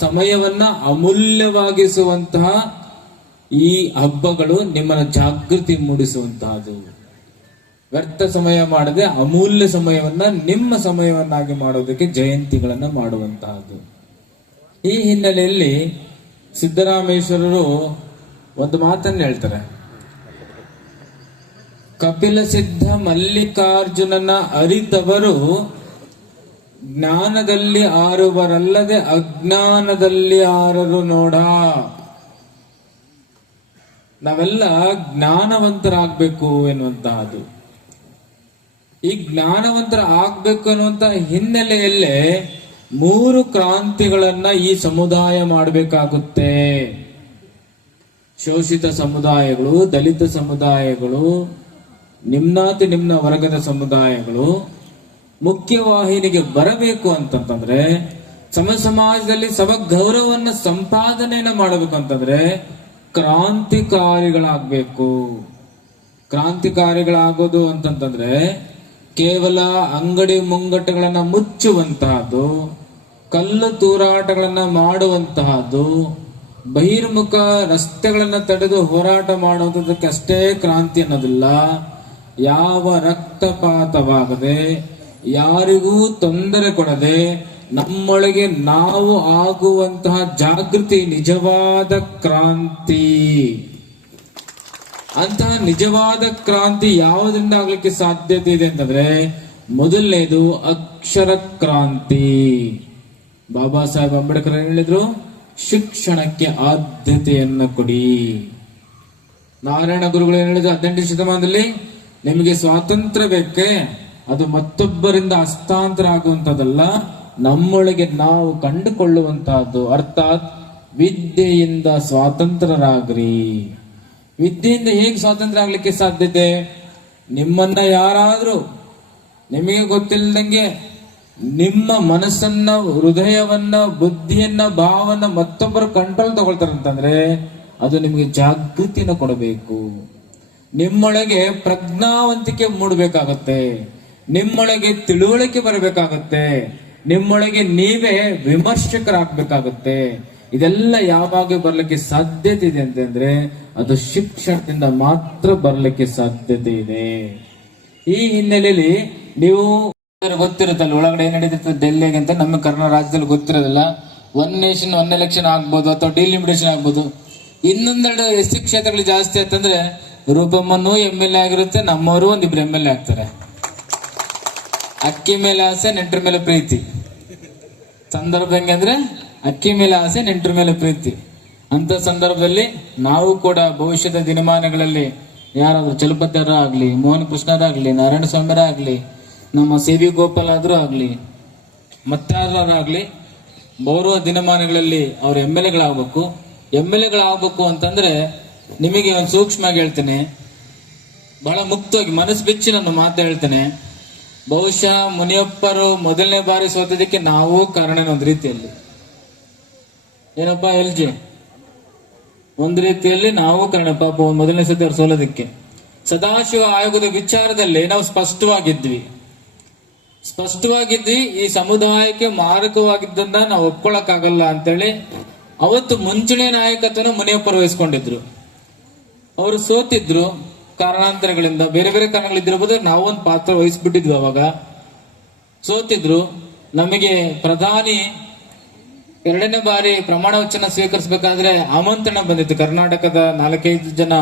ಸಮಯವನ್ನ ಅಮೂಲ್ಯವಾಗಿಸುವಂತಹ ಈ ಹಬ್ಬಗಳು ನಿಮ್ಮನ್ನ ಜಾಗೃತಿ ಮೂಡಿಸುವಂತಹದ್ದು. ವ್ಯರ್ಥ ಸಮಯ ಮಾಡದೆ ಅಮೂಲ್ಯ ಸಮಯವನ್ನ ನಿಮ್ಮ ಸಮಯವನ್ನಾಗಿ ಮಾಡೋದಕ್ಕೆ ಜಯಂತಿಗಳನ್ನ ಮಾಡುವಂತಹದ್ದು. ಈ ಹಿನ್ನೆಲೆಯಲ್ಲಿ ಸಿದ್ದರಾಮೇಶ್ವರರು ಒಂದು ಮಾತನ್ನು ಹೇಳ್ತಾರೆ, ಕಪಿಲ ಸಿದ್ಧ ಮಲ್ಲಿಕಾರ್ಜುನನ ಅರಿತವರು ಜ್ಞಾನದಲ್ಲಿ ಆರುವರಲ್ಲದೆ ಅಜ್ಞಾನದಲ್ಲಿ ಆರರು ನೋಡ. ನಾವೆಲ್ಲ ಜ್ಞಾನವಂತರಾಗಬೇಕು ಎನ್ನುವಂತಹದ್ದು. ಈ ಜ್ಞಾನವಂತರ ಆಗ್ಬೇಕು ಅನ್ನುವಂತ ಹಿನ್ನೆಲೆಯಲ್ಲೇ 3 ಕ್ರಾಂತಿಗಳನ್ನ ಈ ಸಮುದಾಯ ಮಾಡಬೇಕಾಗುತ್ತೆ. ಶೋಷಿತ ಸಮುದಾಯಗಳು, ದಲಿತ ಸಮುದಾಯಗಳು, ನಿಮ್ನಾತಿ ನಿಮ್ನ ವರ್ಗದ ಸಮುದಾಯಗಳು ಮುಖ್ಯವಾಹಿನಿಗೆ ಬರಬೇಕು ಅಂತಂತಂದ್ರೆ, ಸಮಾಜದಲ್ಲಿ ಗೌರವವನ್ನ ಸಂಪಾದನೆಯನ್ನ ಮಾಡಬೇಕು ಅಂತಂದ್ರೆ ಕ್ರಾಂತಿಕಾರಿಗಳಾಗಬೇಕು. ಕ್ರಾಂತಿಕಾರಿಗಳಾಗೋದು ಅಂತಂತಂದ್ರೆ ಕೇವಲ ಅಂಗಡಿ ಮುಂಗಟ್ಟುಗಳನ್ನ ಮುಚ್ಚುವಂತಹದ್ದು, ಕಲ್ಲು ತೂರಾಟಗಳನ್ನ ಮಾಡುವಂತಹದ್ದು, ಬಹಿರ್ಮುಖ ರಸ್ತೆಗಳನ್ನ ತಡೆದು ಹೋರಾಟ ಮಾಡುವುದಕ್ಕೆ ಅಷ್ಟೇ ಕ್ರಾಂತಿ ಅನ್ನೋದಿಲ್ಲ. ಯಾವ ರಕ್ತಪಾತವಾಗದೆ, ಯಾರಿಗೂ ತೊಂದರೆ ಕೊಡದೆ ನಮ್ಮೊಳಗೆ ನಾವು ಆಗುವಂತಹ ಜಾಗೃತಿ ನಿಜವಾದ ಕ್ರಾಂತಿ. ಅಂತಹ ನಿಜವಾದ ಕ್ರಾಂತಿ ಯಾವುದರಿಂದ ಆಗ್ಲಿಕ್ಕೆ ಸಾಧ್ಯತೆ ಇದೆ ಅಂತಂದ್ರೆ, ಮೊದಲನೇದು ಅಕ್ಷರ ಕ್ರಾಂತಿ. ಬಾಬಾ ಸಾಹೇಬ್ ಅಂಬೇಡ್ಕರ್ ಹೇಳಿದ್ರು, ಶಿಕ್ಷಣಕ್ಕೆ ಆದ್ಯತೆಯನ್ನು ಕೊಡಿ. ನಾರಾಯಣ ಗುರುಗಳು ಏನ್ ಹೇಳಿದ್ರು, 18ನೇ ಶತಮಾನದಲ್ಲಿ ನಿಮಗೆ ಸ್ವಾತಂತ್ರ್ಯ ಬೇಕೆ, ಅದು ಮತ್ತೊಬ್ಬರಿಂದ ಹಸ್ತಾಂತರ ಆಗುವಂತದ್ದಲ್ಲ, ನಮ್ಮೊಳಗೆ ನಾವು ಕಂಡುಕೊಳ್ಳುವಂತಹದ್ದು. ಅರ್ಥಾತ್ ವಿದ್ಯೆಯಿಂದ ಸ್ವಾತಂತ್ರ್ಯರಾಗ್ರಿ. ವಿದ್ಯೆಯಿಂದ ಹೇಗೆ ಸ್ವಾತಂತ್ರ್ಯ ಆಗ್ಲಿಕ್ಕೆ ಸಾಧ್ಯತೆ? ನಿಮ್ಮನ್ನ ಯಾರಾದ್ರೂ ನಿಮಗೆ ಗೊತ್ತಿಲ್ಲದಂಗೆ ನಿಮ್ಮ ಮನಸ್ಸನ್ನ, ಹೃದಯವನ್ನ, ಬುದ್ಧಿಯನ್ನ, ಭಾವನ ಮತ್ತೊಬ್ಬರು ಕಂಟ್ರೋಲ್ ತಗೊಳ್ತಾರಂತಂದ್ರೆ ಅದು ನಿಮಗೆ ಜಾಗೃತಿನ ಕೊಡಬೇಕು. ನಿಮ್ಮೊಳಗೆ ಪ್ರಜ್ಞಾವಂತಿಕೆ ಮೂಡಬೇಕಾಗತ್ತೆ, ನಿಮ್ಮೊಳಗೆ ತಿಳುವಳಿಕೆ ಬರಬೇಕಾಗತ್ತೆ, ನಿಮ್ಮೊಳಗೆ ನೀವೇ ವಿಮರ್ಶಕರಾಗಬೇಕಾಗತ್ತೆ. ಇದೆಲ್ಲ ಯಾವಾಗ ಬರ್ಲಿಕ್ಕೆ ಸಾಧ್ಯತೆ ಇದೆ ಅಂತಂದ್ರೆ ಅದು ಶಿಕ್ಷಣದಿಂದ ಮಾತ್ರ ಬರ್ಲಿಕ್ಕೆ ಸಾಧ್ಯತೆ ಇದೆ. ಈ ಹಿನ್ನೆಲೆಯಲ್ಲಿ ನೀವು ಗೊತ್ತಿರುತ್ತಲ್ಲ ಒಳಗಡೆ ಏನ್ ನಡೀತಿರ್ತದೆ ಡೆಲ್ಲಿಗೆ ಅಂತ. ನಮ್ಮ ಕರ್ನಾಟಕ ರಾಜ್ಯದಲ್ಲಿ ಗೊತ್ತಿರೋದಿಲ್ಲ. 1 ನೇಷನ್ 1 ಎಲೆಕ್ಷನ್ ಆಗ್ಬೋದು ಅಥವಾ ಡಿಲಿಮಿಟೇಷನ್ ಆಗ್ಬೋದು. ಇನ್ನೊಂದೆರಡು ಎಸ್ಸಿ ಕ್ಷೇತ್ರಗಳು ಜಾಸ್ತಿ ಆಯ್ತಂದ್ರೆ ರೂಪಮ್ಮನು MLA ಆಗಿರುತ್ತೆ, ನಮ್ಮವರು ಒಂದಿಬ್ರು MLA ಆಗ್ತಾರೆ. ಅಕ್ಕಿ ಮೇಲೆ ಆಸೆ, ನೆಂಟರ ಮೇಲೆ ಪ್ರೀತಿ. ಸಂದರ್ಭ ಹೆಂಗಂದ್ರೆ ಅಕ್ಕಿ ಮೇಲೆ ಆಸೆ, ನೆಂಟರ ಮೇಲೆ ಪ್ರೀತಿ. ಅಂತ ಸಂದರ್ಭದಲ್ಲಿ ನಾವು ಕೂಡ ಭವಿಷ್ಯದ ದಿನಮಾನಗಳಲ್ಲಿ ಯಾರಾದ್ರೂ ಚಲಪತಿಯರ ಆಗ್ಲಿ, ಮೋಹನ್ ಕೃಷ್ಣರಾಗ್ಲಿ, ನಾರಾಯಣ ಸ್ವಾಮಿಯರ ಆಗ್ಲಿ, ನಮ್ಮ ಸಿ.ವಿ. ಗೋಪಾಲ್ ಆದ್ರೂ ಆಗ್ಲಿ, ಮತ್ತಾರಾಗ್ಲಿ, ಬರುವ ದಿನಮಾನಗಳಲ್ಲಿ ಅವ್ರ MLAಗಳಾಗಬೇಕು. MLAಗಳಾಗಬೇಕು ಅಂತಂದ್ರೆ ನಿಮಗೆ ಒಂದು ಸೂಕ್ಷ್ಮವಾಗಿ ಹೇಳ್ತೇನೆ, ಬಹಳ ಮುಕ್ತವಾಗಿ ಮನಸ್ಸು ಬಿಚ್ಚಿ ನಾನು ಮಾತು ಹೇಳ್ತೇನೆ. ಬಹುಶಃ ಮುನಿಯಪ್ಪರು ಮೊದಲನೇ ಬಾರಿ ಸೋತದಕ್ಕೆ ನಾವು ಕಾರಣ ಒಂದು ರೀತಿಯಲ್ಲಿ. ಏನಪ್ಪಾ LG, ಒಂದು ರೀತಿಯಲ್ಲಿ ನಾವು ಕಾರಣ. ಪಾಪ ಮೊದಲನೇ ಸತಿ ಅವ್ರು ಸೋಲೋದಕ್ಕೆ. ಸದಾಶಿವ ಆಯೋಗದ ವಿಚಾರದಲ್ಲಿ ನಾವು ಸ್ಪಷ್ಟವಾಗಿದ್ವಿ. ಈ ಸಮುದಾಯಕ್ಕೆ ಮಾರಕವಾಗಿದ್ದನ್ನ ನಾವು ಒಪ್ಕೊಳಕ್ಕಾಗಲ್ಲ ಅಂತೇಳಿ ಅವತ್ತು ಮುಂಚೂಣಿ ನಾಯಕತ್ವನ ಮುನಿಯಪ್ಪರು ವಹಿಸ್ಕೊಂಡಿದ್ರು. ಅವರು ಸೋತಿದ್ರು ಕಾರಣಾಂತರಗಳಿಂದ, ಬೇರೆ ಬೇರೆ ಕಾರಣಗಳಿದ್ದಿರಬಹುದು. ನಾವೊಂದು ಪಾತ್ರ ವಹಿಸ್ಬಿಟ್ಟಿದ್ವಿ. ಅವಾಗ ಸೋತಿದ್ರು. ನಮಗೆ ಪ್ರಧಾನಿ 2ನೇ ಬಾರಿ ಪ್ರಮಾಣ ವಚನ ಸ್ವೀಕರಿಸಬೇಕಾದ್ರೆ ಆಮಂತ್ರಣ ಬಂದಿತ್ತು. ಕರ್ನಾಟಕದ 4-5 ಜನ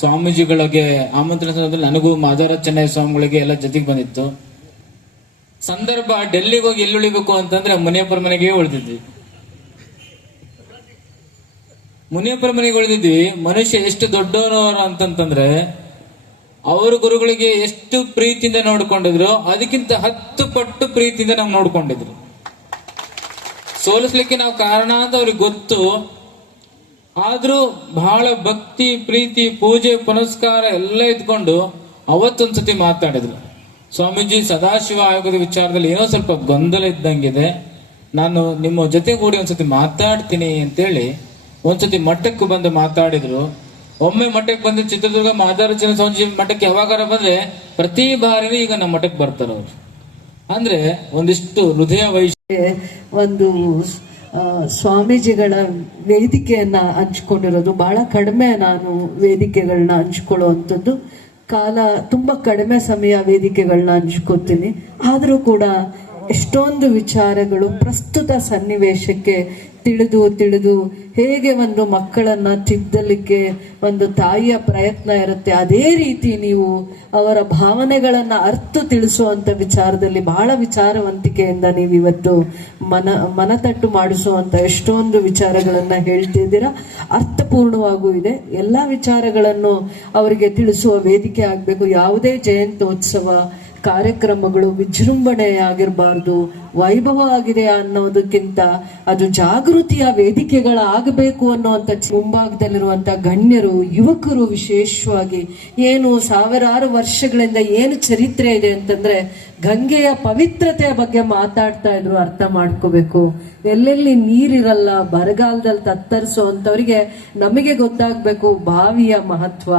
ಸ್ವಾಮೀಜಿಗಳಿಗೆ ಆಮಂತ್ರಣ ಸಂದರ್ಭದಲ್ಲಿ ನನಗೂ ಮಾಧವರಾಜ ಚೆನ್ನೈ ಸ್ವಾಮಿಗಳಿಗೆ ಎಲ್ಲ ಜೊತೆಗೆ ಬಂದಿತ್ತು. ಸಂದರ್ಭ ಡೆಲ್ಲಿಗೆ ಹೋಗಿ ಎಲ್ಲಿ ಉಳಿಬೇಕು ಅಂತಂದ್ರೆ ಮುನಿಯಪ್ಪರ ಮನೆಗೆ ಉಳಿದಿದ್ವಿ. ಮನುಷ್ಯ ಎಷ್ಟು ದೊಡ್ಡವನವರು ಅಂತಂತಂದ್ರೆ ಅವರು ಗುರುಗಳಿಗೆ ಎಷ್ಟು ಪ್ರೀತಿಯಿಂದ ನೋಡ್ಕೊಂಡಿದ್ರು, ಅದಕ್ಕಿಂತ 10 ಪಟ್ಟು ಪ್ರೀತಿಯಿಂದ ನಾವು ನೋಡ್ಕೊಂಡಿದ್ರು. ಸೋಲಿಸ್ಲಿಕ್ಕೆ ನಾವು ಕಾರಣ ಅಂತ ಅವ್ರಿಗೆ ಗೊತ್ತು. ಆದ್ರೂ ಬಹಳ ಭಕ್ತಿ, ಪ್ರೀತಿ, ಪೂಜೆ, ಪುನಸ್ಕಾರ ಎಲ್ಲ ಇದ್ಕೊಂಡು ಅವತ್ತೊಂದ್ಸತಿ ಮಾತಾಡಿದ್ರು. ಸ್ವಾಮೀಜಿ, ಸದಾಶಿವ ಆಯೋಗದ ವಿಚಾರದಲ್ಲಿ ಏನೋ ಸ್ವಲ್ಪ ಗೊಂದಲ ಇದ್ದಂಗಿದೆ, ನಾನು ನಿಮ್ಮ ಜೊತೆಗೂಡಿ ಒಂದ್ಸತಿ ಮಾತಾಡ್ತೀನಿ ಅಂತೇಳಿ ಒಂದ್ಸತಿ ಮಠಕ್ಕೆ ಬಂದು ಮಾತಾಡಿದ್ರು. ಒಮ್ಮೆ ಮಠಕ್ಕೆ ಬಂದು ಚಿತ್ರದುರ್ಗ ಮಹಾರಾಜನ ಸ್ವಾಮೀಜಿ ಮಠಕ್ಕೆ ಯಾವಾಗಾರ ಬಂದ್ರೆ ಪ್ರತಿ ಬಾರಿನೂ ಈಗ ನಮ್ಮ ಮಠಕ್ಕೆ ಬರ್ತಾರೆ ಅವ್ರು. ಅಂದ್ರೆ ಒಂದಿಷ್ಟು ಹೃದಯ ಒಂದು ಸ್ವಾಮೀಜಿಗಳ ವೇದಿಕೆಯನ್ನ ಹಂಚ್ಕೊಂಡಿರೋದು ಬಹಳ ಕಡಿಮೆ. ನಾನು ವೇದಿಕೆಗಳನ್ನ ಹಂಚ್ಕೊಳ್ಳುವಂಥದ್ದು ಕಾಲ ತುಂಬಾ ಕಡಿಮೆ ಸಮಯ ವೇದಿಕೆಗಳನ್ನ ಹಂಚ್ಕೋತೀನಿ. ಆದರೂ ಕೂಡ ಎಷ್ಟೊಂದು ವಿಚಾರಗಳು ಪ್ರಸ್ತುತ ಸನ್ನಿವೇಶಕ್ಕೆ ತಿಳಿದು ಹೇಗೆ ಒಂದು ಮಕ್ಕಳನ್ನ ತಿದ್ದಲಿಕ್ಕೆ ಒಂದು ತಾಯಿಯ ಪ್ರಯತ್ನ ಇರುತ್ತೆ, ಅದೇ ರೀತಿ ನೀವು ಅವರ ಭಾವನೆಗಳನ್ನ ಅರ್ಥ ತಿಳಿಸುವಂತ ವಿಚಾರದಲ್ಲಿ ಬಹಳ ವಿಚಾರವಂತಿಕೆಯಿಂದ ನೀವು ಇವತ್ತು ಮನತಟ್ಟು ಮಾಡಿಸುವಂತ ಎಷ್ಟೊಂದು ವಿಚಾರಗಳನ್ನ ಹೇಳ್ತಿದ್ದೀರಾ. ಅರ್ಥಪೂರ್ಣವಾಗೂ ಇದೆ. ಎಲ್ಲಾ ವಿಚಾರಗಳನ್ನು ಅವರಿಗೆ ತಿಳಿಸುವ ವೇದಿಕೆ ಆಗ್ಬೇಕು. ಯಾವುದೇ ಜಯಂತ್ಯೋತ್ಸವ ಕಾರ್ಯಕ್ರಮಗಳು ವಿಜೃಂಭಣೆಯಾಗಿರಬಾರ್ದು, ವೈಭವ ಆಗಿದೆ ಅನ್ನೋದಕ್ಕಿಂತ ಅದು ಜಾಗೃತಿಯ ವೇದಿಕೆಗಳಾಗಬೇಕು ಅನ್ನುವಂಥ ಮುಂಭಾಗದಲ್ಲಿರುವಂತ ಗಣ್ಯರು, ಯುವಕರು ವಿಶೇಷವಾಗಿ ಏನು ಸಾವಿರಾರು ವರ್ಷಗಳಿಂದ ಏನು ಚರಿತ್ರೆ ಇದೆ ಅಂತಂದ್ರೆ ಗಂಗೆಯ ಪವಿತ್ರತೆಯ ಬಗ್ಗೆ ಮಾತಾಡ್ತಾ ಇದ್ರು. ಅರ್ಥ ಮಾಡ್ಕೋಬೇಕು. ಎಲ್ಲೆಲ್ಲಿ ನೀರಿರಲ್ಲ, ಬರಗಾಲದಲ್ಲಿ ತತ್ತರಿಸುವಂತವರಿಗೆ ನಮಗೆ ಗೊತ್ತಾಗ್ಬೇಕು ಬಾವಿಯ ಮಹತ್ವ,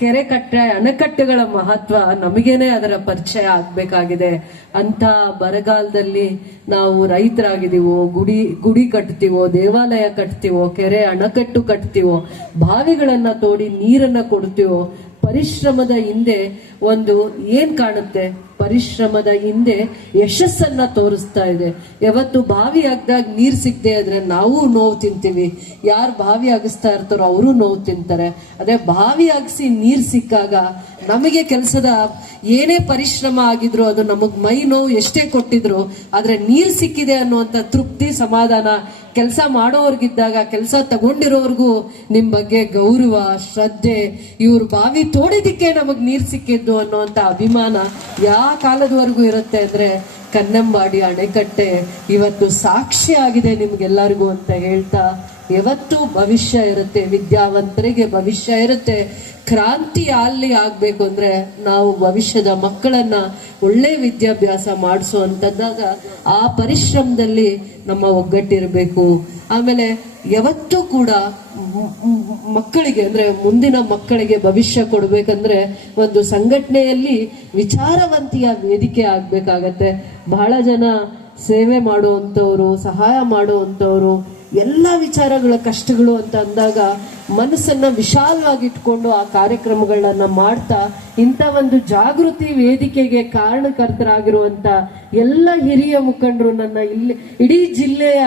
ಕೆರೆ ಕಟ್ಟೆ ಅಣೆಕಟ್ಟೆಗಳ ಮಹತ್ವ ನಮಗೇನೆ ಅದರ ಪರಿಚಯ ಆಗ್ಬೇಕಾಗಿದೆ. ಅಂತ ಬರಗಾಲದಲ್ಲಿ ನಾವು ರೈತರಾಗಿದ್ದೀವೋ, ಗುಡಿ ಕಟ್ತೀವೋ, ದೇವಾಲಯ ಕಟ್ತೀವೋ, ಕೆರೆ ಅಣೆಕಟ್ಟು ಕಟ್ತೀವೋ, ಬಾವಿಗಳನ್ನ ತೋಡಿ ನೀರನ್ನ ಕೊಡ್ತೀವೋ, ಪರಿಶ್ರಮದ ಹಿಂದೆ ಒಂದು ಏನ್ ಕಾಣುತ್ತೆ? ಪರಿಶ್ರಮದ ಹಿಂದೆ ಯಶಸ್ಸನ್ನ ತೋರಿಸ್ತಾ ಇದೆ. ಯಾವತ್ತು ಬಾವಿ ಆಗದಾಗ ನೀರ್ ಸಿಗದೆ ಆದ್ರೆ ನಾವು ನೋವು ತಿಂತೀವಿ, ಯಾರು ಬಾವಿ ಅಗಿಸ್ತಾ ಇರ್ತಾರೋ ಅವರು ನೋವು ತಿಂತಾರೆ. ಅದೇ ಬಾವಿ ಅಗಿಸಿ ನೀರ್ ಸಿಕ್ಕಾಗ ನಮಗೆ ಕೆಲಸದ ಏನೇ ಪರಿಶ್ರಮ ಆಗಿದ್ರು ಅದು ನಮಗ್ ಮೈ ನೋವು ಎಷ್ಟೇ ಕೊಟ್ಟಿದ್ರು, ಆದ್ರೆ ನೀರ್ ಸಿಕ್ಕಿದೆ ಅನ್ನುವಂತ ತೃಪ್ತಿ, ಸಮಾಧಾನ ಕೆಲಸ ಮಾಡೋರ್ಗಿದ್ದಾಗ ಕೆಲಸ ತಗೊಂಡಿರೋರ್ಗೂ ನಿಮ್ ಬಗ್ಗೆ ಗೌರವ, ಶ್ರದ್ಧೆ, ಇವ್ರು ಬಾವಿ ತೋಡಿದಿಕ್ಕೆ ನಮಗ್ ನೀರ್ ಸಿಕ್ಕಿದ್ದು ಅನ್ನುವಂತ ಅಭಿಮಾನ ಯಾವ ಕಾಲದವರೆಗೂ ಇರುತ್ತೆ ಅಂದ್ರೆ ಕನ್ನಂಬಾಡಿ ಅಣೆಕಟ್ಟೆ ಇವತ್ತು ಸಾಕ್ಷಿ ಆಗಿದೆ ನಿಮ್ಗೆಲ್ಲರಿಗೂ ಅಂತ ಹೇಳ್ತಾ, ಯಾವತ್ತೂ ಭವಿಷ್ಯ ಇರುತ್ತೆ, ವಿದ್ಯಾವಂತರಿಗೆ ಭವಿಷ್ಯ ಇರುತ್ತೆ. ಕ್ರಾಂತಿ ಅಲ್ಲಿ ಆಗ್ಬೇಕು ಅಂದ್ರೆ ನಾವು ಭವಿಷ್ಯದ ಮಕ್ಕಳನ್ನ ಒಳ್ಳೆ ವಿದ್ಯಾಭ್ಯಾಸ ಮಾಡಿಸುವಂತದ್ದಾಗ ಆ ಪರಿಶ್ರಮದಲ್ಲಿ ನಮ್ಮ ಒಗ್ಗಟ್ಟಿರಬೇಕು. ಆಮೇಲೆ ಯಾವತ್ತೂ ಕೂಡ ಮಕ್ಕಳಿಗೆ ಅಂದ್ರೆ ಮುಂದಿನ ಮಕ್ಕಳಿಗೆ ಭವಿಷ್ಯ ಕೊಡ್ಬೇಕಂದ್ರೆ ಒಂದು ಸಂಘಟನೆಯಲ್ಲಿ ವಿಚಾರವಂತಿಯ ವೇದಿಕೆ ಆಗ್ಬೇಕಾಗತ್ತೆ. ಬಹಳ ಜನ ಸೇವೆ ಮಾಡುವಂಥವ್ರು, ಸಹಾಯ ಮಾಡುವಂಥವ್ರು ಎಲ್ಲ ವಿಚಾರಗಳ ಕಷ್ಟಗಳು ಅಂತ ಅಂದಾಗ ಮನಸ್ಸನ್ನ ವಿಶಾಲವಾಗಿ ಇಟ್ಕೊಂಡು ಆ ಕಾರ್ಯಕ್ರಮಗಳನ್ನ ಮಾಡ್ತಾ ಇಂಥ ಒಂದು ಜಾಗೃತಿ ವೇದಿಕೆಗೆ ಕಾರಣಕರ್ತರಾಗಿರುವಂತ ಎಲ್ಲ ಹಿರಿಯ ಮುಖಂಡರು, ನನ್ನ ಇಲ್ಲಿ ಇಡೀ ಜಿಲ್ಲೆಯ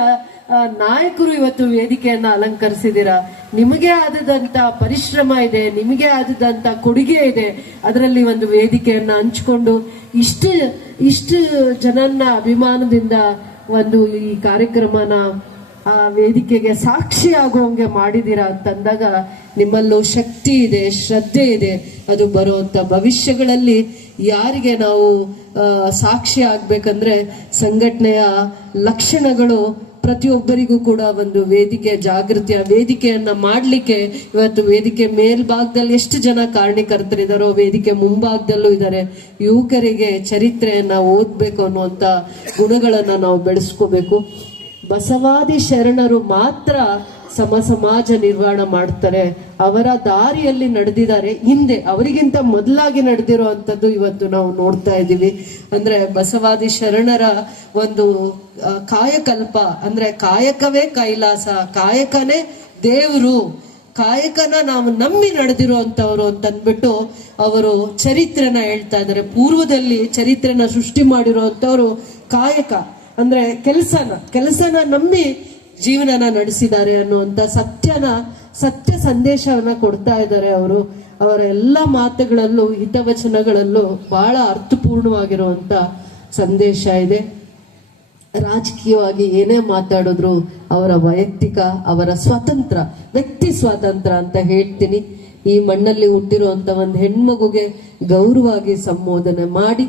ನಾಯಕರು ಇವತ್ತು ವೇದಿಕೆಯನ್ನ ಅಲಂಕರಿಸಿದ್ದೀರಾ. ನಿಮಗೆ ಆದದಂತ ಪರಿಶ್ರಮ ಇದೆ, ನಿಮಗೆ ಆದದಂತ ಕೊಡುಗೆ ಇದೆ. ಅದರಲ್ಲಿ ಒಂದು ವೇದಿಕೆಯನ್ನ ಹಂಚಿಕೊಂಡು ಇಷ್ಟು ಜನನ್ನ ಅಭಿಮಾನದಿಂದ ಒಂದು ಈ ಕಾರ್ಯಕ್ರಮನ ಆ ವೇದಿಕೆಗೆ ಸಾಕ್ಷಿ ಆಗುವಂಗೆ ಮಾಡಿದೀರಾ ಅಂತಂದಾಗ ನಿಮ್ಮಲ್ಲೂ ಶಕ್ತಿ ಇದೆ, ಶ್ರದ್ಧೆ ಇದೆ. ಅದು ಬರುವಂತ ಭವಿಷ್ಯಗಳಲ್ಲಿ ಯಾರಿಗೆ ನಾವು ಸಾಕ್ಷಿ ಆಗ್ಬೇಕಂದ್ರೆ ಸಂಘಟನೆಯ ಲಕ್ಷಣಗಳು ಪ್ರತಿಯೊಬ್ಬರಿಗೂ ಕೂಡ ಒಂದು ವೇದಿಕೆ ಜಾಗೃತಿಯ ವೇದಿಕೆಯನ್ನ ಮಾಡ್ಲಿಕ್ಕೆ ಇವತ್ತು ವೇದಿಕೆ ಮೇಲ್ಭಾಗದಲ್ಲಿ ಎಷ್ಟು ಜನ ಕಾರಣಕರ್ತರಿದಾರೋ ವೇದಿಕೆ ಮುಂಭಾಗದಲ್ಲೂ ಇದ್ದಾರೆ. ಯುವಕರಿಗೆ ಚರಿತ್ರೆಯನ್ನ ಓದ್ಬೇಕು ಅನ್ನುವಂತ ಗುಣಗಳನ್ನ ನಾವು ಬೆಳೆಸ್ಕೋಬೇಕು. ಬಸವಾದಿ ಶರಣರು ಮಾತ್ರ ಸಮಾಜ ನಿರ್ವಹಣೆ ಮಾಡ್ತಾರೆ. ಅವರ ದಾರಿಯಲ್ಲಿ ನಡೆದಿದ್ದಾರೆ. ಹಿಂದೆ ಅವರಿಗಿಂತ ಮೊದಲಾಗಿ ನಡೆದಿರುವಂತದ್ದು ಇವತ್ತು ನಾವು ನೋಡ್ತಾ ಇದ್ದೀವಿ. ಅಂದ್ರೆ ಬಸವಾದಿ ಶರಣರ ಒಂದು ಕಾಯಕಲ್ಪ, ಅಂದ್ರೆ ಕಾಯಕವೇ ಕೈಲಾಸ, ಕಾಯಕನೇ ದೇವರು, ಕಾಯಕನ ನಾವು ನಂಬಿ ನಡೆದಿರುವಂತವ್ರು ಅಂತಂದ್ಬಿಟ್ಟು ಅವರು ಚರಿತ್ರೆನ ಹೇಳ್ತಾ ಇದ್ದಾರೆ. ಪೂರ್ವದಲ್ಲಿ ಚರಿತ್ರೆನ ಸೃಷ್ಟಿ ಮಾಡಿರುವಂತವ್ರು ಕಾಯಕ ಅಂದ್ರೆ ಕೆಲಸನ ನಂಬಿ ಜೀವನನ ನಡೆಸಿದ್ದಾರೆ ಅನ್ನುವಂತ ಸತ್ಯ ಸಂದೇಶವನ್ನ ಕೊಡ್ತಾ ಇದ್ದಾರೆ. ಅವರ ಎಲ್ಲ ಮಾತುಗಳಲ್ಲೂ ಹಿತವಚನಗಳಲ್ಲೂ ಬಹಳ ಅರ್ಥಪೂರ್ಣವಾಗಿರುವಂತ ಸಂದೇಶ ಇದೆ. ರಾಜಕೀಯವಾಗಿ ಏನೇ ಮಾತಾಡಿದ್ರು ಅವರ ವೈಯಕ್ತಿಕ, ಅವರ ವ್ಯಕ್ತಿ ಸ್ವಾತಂತ್ರ್ಯ ಅಂತ ಹೇಳ್ತೀನಿ. ಈ ಮಣ್ಣಲ್ಲಿ ಹುಟ್ಟಿರುವಂತ ಒಂದು ಹೆಣ್ಮಗುಗೆ ಗೌರವವಾಗಿ ಸಂಬೋಧನೆ ಮಾಡಿ,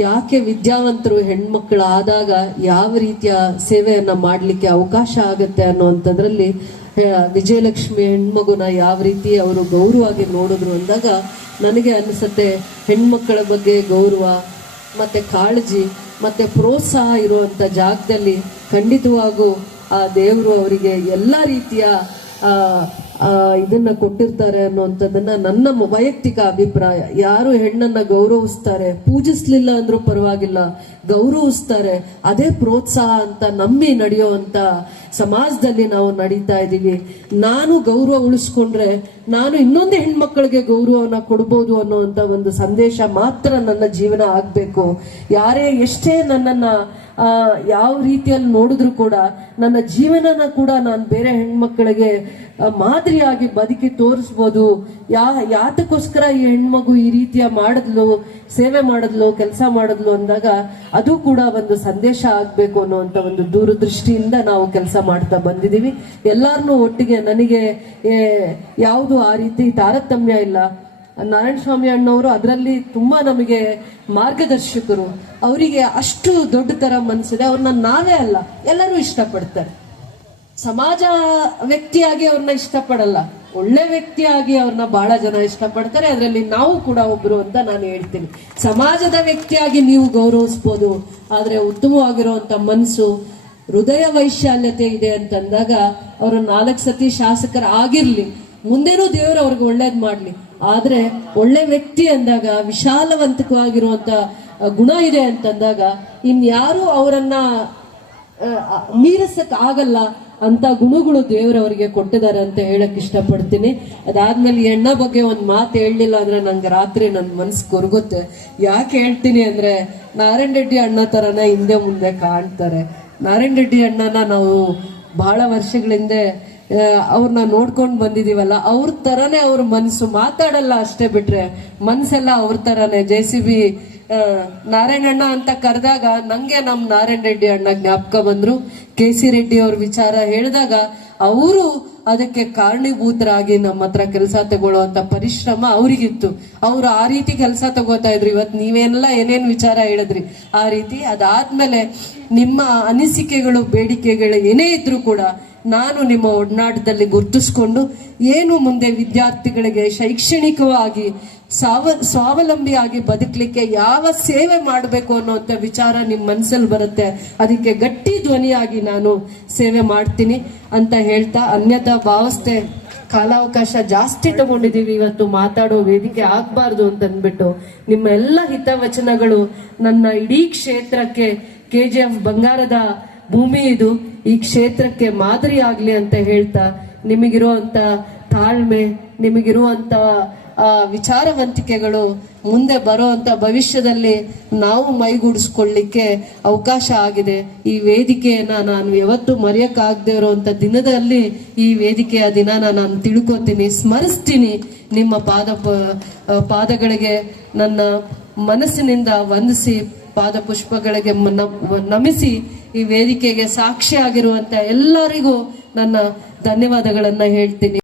ಯಾಕೆ ವಿದ್ಯಾವಂತರು ಹೆಣ್ಮಕ್ಳಾದಾಗ ಯಾವ ರೀತಿಯ ಸೇವೆಯನ್ನ ಮಾಡ್ಲಿಕ್ಕೆ ಅವಕಾಶ ಆಗತ್ತೆ ಅನ್ನುವಂಥದ್ರಲ್ಲಿ ವಿಜಯಲಕ್ಷ್ಮಿ ಹೆಣ್ಮಗುನ ಯಾವ ರೀತಿ ಅವರು ಗೌರವವಾಗಿ ನೋಡಿದ್ರು ಅಂದಾಗ ನನಗೆ ಅನಿಸುತ್ತೆ ಹೆಣ್ಮಕ್ಕಳ ಬಗ್ಗೆ ಗೌರವ ಮತ್ತೆ ಕಾಳಜಿ ಮತ್ತೆ ಪ್ರೋತ್ಸಾಹ ಇರುವಂತ ಜಾಗದಲ್ಲಿ ಖಂಡಿತವಾಗೂ ಆ ದೇವರು ಅವರಿಗೆ ಎಲ್ಲ ರೀತಿಯ ಇದನ್ನ ಕೊಟ್ಟಿರ್ತಾರೆ ಅನ್ನುವಂಥದ್ದನ್ನ ನನ್ನ ವೈಯಕ್ತಿಕ ಅಭಿಪ್ರಾಯ. ಯಾರು ಹೆಣ್ಣನ್ನ ಗೌರವಿಸ್ತಾರೆ, ಪೂಜಿಸ್ಲಿಲ್ಲ ಅಂದ್ರೂ ಪರವಾಗಿಲ್ಲ, ಗೌರವಿಸ್ತಾರೆ, ಅದೇ ಪ್ರೋತ್ಸಾಹ ಅಂತ ನಂಬಿ ನಡೆಯುವಂತ ಸಮಾಜದಲ್ಲಿ ನಾವು ನಡೀತಾ ಇದ್ದೀವಿ. ನಾನು ಗೌರವ ಉಳಿಸ್ಕೊಂಡ್ರೆ ನಾನು ಇನ್ನೊಂದು ಹೆಣ್ಮಕ್ಳಿಗೆ ಗೌರವನ ಕೊಡ್ಬೋದು ಅನ್ನುವಂತ ಒಂದು ಸಂದೇಶ ಮಾತ್ರ ನನ್ನ ಜೀವನ ಆಗ್ಬೇಕು. ಯಾರೇ ಎಷ್ಟೇ ನನ್ನನ್ನ ಯಾವ ರೀತಿಯಲ್ಲಿ ನೋಡಿದ್ರು ಕೂಡ ನನ್ನ ಜೀವನನ ಕೂಡ ನಾನು ಬೇರೆ ಹೆಣ್ಮಕ್ಳಿಗೆ ಮಾದರಿಯಾಗಿ ಬದುಕಿ ತೋರಿಸ್ಬೋದು. ಯಾತಕ್ಕೋಸ್ಕರ ಈ ಹೆಣ್ಮಗು ಈ ರೀತಿಯ ಮಾಡಿದ್ಲು, ಸೇವೆ ಮಾಡಿದ್ಲು, ಕೆಲಸ ಮಾಡಿದ್ಲು ಅಂದಾಗ ಅದು ಕೂಡ ಒಂದು ಸಂದೇಶ ಆಗ್ಬೇಕು ಅನ್ನುವಂತ ಒಂದು ದೂರದೃಷ್ಟಿಯಿಂದ ನಾವು ಕೆಲಸ ಮಾಡ್ತಾ ಬಂದಿದೀವಿ. ಎಲ್ಲಾರನ್ನೂ ಒಟ್ಟಿಗೆ, ನನಗೆ ಯಾವುದು ಆ ರೀತಿ ತಾರತಮ್ಯ ಇಲ್ಲ. ನಾರಾಯಣ ಸ್ವಾಮಿ ಅಣ್ಣವರು ಅದರಲ್ಲಿ ತುಂಬಾ ನಮಗೆ ಮಾರ್ಗದರ್ಶಕರು. ಅವರಿಗೆ ಅಷ್ಟು ದೊಡ್ಡ ತರ ಮನಸ್ಸಿದೆ. ಅವ್ರನ್ನ ನಾವೇ ಅಲ್ಲ, ಎಲ್ಲರೂ ಇಷ್ಟಪಡ್ತಾರೆ. ಸಮಾಜ ವ್ಯಕ್ತಿಯಾಗಿ ಅವ್ರನ್ನ ಇಷ್ಟಪಡಲ್ಲ, ಒಳ್ಳೆ ವ್ಯಕ್ತಿಯಾಗಿ ಅವ್ರನ್ನ ಬಹಳ ಜನ ಇಷ್ಟಪಡ್ತಾರೆ. ಅದರಲ್ಲಿ ನಾವು ಕೂಡ ಒಬ್ರು ಅಂತ ನಾನು ಹೇಳ್ತೀನಿ. ಸಮಾಜದ ವ್ಯಕ್ತಿಯಾಗಿ ನೀವು ಗೌರವಿಸ್ಬೋದು, ಆದ್ರೆ ಉತ್ತಮವಾಗಿರುವಂತ ಮನಸ್ಸು, ಹೃದಯ ವೈಶಾಲ್ಯತೆ ಇದೆ ಅಂತಂದಾಗ ಅವರು 4 ಸತಿ ಶಾಸಕರ ಆಗಿರ್ಲಿ, ಮುಂದೇನೂ ದೇವರು ಅವ್ರಿಗೆ ಒಳ್ಳೇದ್ ಮಾಡ್ಲಿ. ಆದ್ರೆ ಒಳ್ಳೆ ವ್ಯಕ್ತಿ ಅಂದಾಗ, ವಿಶಾಲವಂತಕವಾಗಿರುವಂತ ಗುಣ ಇದೆ ಅಂತಂದಾಗ ಇನ್ಯಾರು ಅವರನ್ನ ಮೀರಿಸಕ್ ಆಗಲ್ಲ ಅಂತ ಗುಣಗಳು ದೇವರವರಿಗೆ ಕೊಟ್ಟಿದ್ದಾರೆ ಅಂತ ಹೇಳಕ್ ಇಷ್ಟಪಡ್ತೀನಿ. ಅದಾದ್ಮೇಲೆ ಎಣ್ಣ ಬಗ್ಗೆ ಒಂದ್ ಮಾತು ಹೇಳಲಿಲ್ಲ ಅಂದ್ರೆ ನಂಗೆ ರಾತ್ರಿ ನನ್ ಮನ್ಸು ಕೊರಗುತ್ತೆ. ಯಾಕೆ ಹೇಳ್ತೀನಿ ಅಂದ್ರೆ, ನಾರಾಯಣ ರೆಡ್ಡಿ ಅಣ್ಣ ತರನ ಹಿಂದೆ ಮುಂದೆ ಕಾಣ್ತಾರೆ. ನಾರಾಯಣ ರೆಡ್ಡಿ ಅಣ್ಣನ ನಾವು ಬಹಳ ವರ್ಷಗಳಿಂದ ಅವ್ರನ್ನ ನೋಡ್ಕೊಂಡು ಬಂದಿದೀವಲ್ಲ, ಅವ್ರ ತರನೇ ಅವ್ರ ಮನ್ಸು, ಮಾತಾಡಲ್ಲ ಅಷ್ಟೇ ಬಿಟ್ರೆ ಮನ್ಸೆಲ್ಲ ಅವ್ರ ತರನೇ. JCB ನಾರಾಯಣಣ್ಣ ಅಂತ ಕರೆದಾಗ ನಂಗೆ ನಮ್ ನಾರಾಯಣ ರೆಡ್ಡಿ ಅಣ್ಣ ಜ್ಞಾಪಕ ಬಂದ್ರು. KC ರೆಡ್ಡಿ ಅವ್ರ ವಿಚಾರ ಹೇಳಿದಾಗ ಅವರು ಅದಕ್ಕೆ ಕಾರಣೀಭೂತರಾಗಿ ನಮ್ಮ ಹತ್ರ ಕೆಲಸ ತಗೊಳ್ಳುವಂತ ಪರಿಶ್ರಮ ಅವ್ರಿಗಿತ್ತು. ಅವ್ರು ಆ ರೀತಿ ಕೆಲಸ ತಗೋತಾ ಇದ್ರು. ಇವತ್ತು ನೀವೇನೆಲ್ಲ ಏನೇನ್ ವಿಚಾರ ಹೇಳಿದ್ರಿ ಆ ರೀತಿ. ಅದಾದ್ಮೇಲೆ ನಿಮ್ಮ ಅನಿಸಿಕೆಗಳು, ಬೇಡಿಕೆಗಳು ಏನೇ ಇದ್ರು ಕೂಡ ನಾನು ನಿಮ್ಮ ಒಡನಾಟದಲ್ಲಿ ಗುರುತಿಸ್ಕೊಂಡು ಏನು ಮುಂದೆ ವಿದ್ಯಾರ್ಥಿಗಳಿಗೆ ಶೈಕ್ಷಣಿಕವಾಗಿ ಸ್ವಾವಲಂಬಿಯಾಗಿ ಬದುಕಲಿಕ್ಕೆ ಯಾವ ಸೇವೆ ಮಾಡಬೇಕು ಅನ್ನೋಂಥ ವಿಚಾರ ನಿಮ್ಮ ಮನಸ್ಸಲ್ಲಿ ಬರುತ್ತೆ, ಅದಕ್ಕೆ ಗಟ್ಟಿ ಧ್ವನಿಯಾಗಿ ನಾನು ಸೇವೆ ಮಾಡ್ತೀನಿ ಅಂತ ಹೇಳ್ತಾ, ಅನ್ಯತಾ ಭಾವಿಸ್ತೆ ಕಾಲಾವಕಾಶ ಜಾಸ್ತಿ ತಗೊಂಡಿದೀವಿ, ಇವತ್ತು ಮಾತಾಡೋ ವೇದಿಕೆ ಆಗ್ಬಾರ್ದು ಅಂತಂದ್ಬಿಟ್ಟು ನಿಮ್ಮ ಎಲ್ಲ ಹಿತವಚನಗಳು ನನ್ನ ಇಡೀ ಕ್ಷೇತ್ರಕ್ಕೆ KGF ಬಂಗಾರದ ಭೂಮಿ ಇದು, ಈ ಕ್ಷೇತ್ರಕ್ಕೆ ಮಾದರಿ ಆಗ್ಲಿ ಅಂತ ಹೇಳ್ತಾ ನಿಮಗಿರುವಂತ ತಾಳ್ಮೆ, ನಿಮಗಿರುವಂತ ವಿಚಾರವಂತಿಕೆಗಳು ಮುಂದೆ ಬರುವಂತ ಭವಿಷ್ಯದಲ್ಲಿ ನಾವು ಮೈಗೂಡಿಸ್ಕೊಳ್ಳಿಕ್ಕೆ ಅವಕಾಶ ಆಗಿದೆ. ಈ ವೇದಿಕೆಯನ್ನ ನಾನು ಯಾವತ್ತೂ ಮರೆಯಕ್ಕಾಗದೇ ಇರುವಂತ ದಿನದಲ್ಲಿ ಈ ವೇದಿಕೆಯ ದಿನಾನ ನಾನು ತಿಳ್ಕೊತೀನಿ, ಸ್ಮರಿಸ್ತೀನಿ. ನಿಮ್ಮ ಪಾದಗಳಿಗೆ ನನ್ನ ಮನಸ್ಸಿನಿಂದ ವಂದಿಸಿ ಪಾದ ಪುಷ್ಪಗಳಿಗೆ ನಮಿಸಿ ಈ ವೇದಿಕೆಗೆ ಸಾಕ್ಷಿಯಾಗಿರುವಂತ ಎಲ್ಲರಿಗೂ ನನ್ನ ಧನ್ಯವಾದಗಳನ್ನ ಹೇಳ್ತೀನಿ.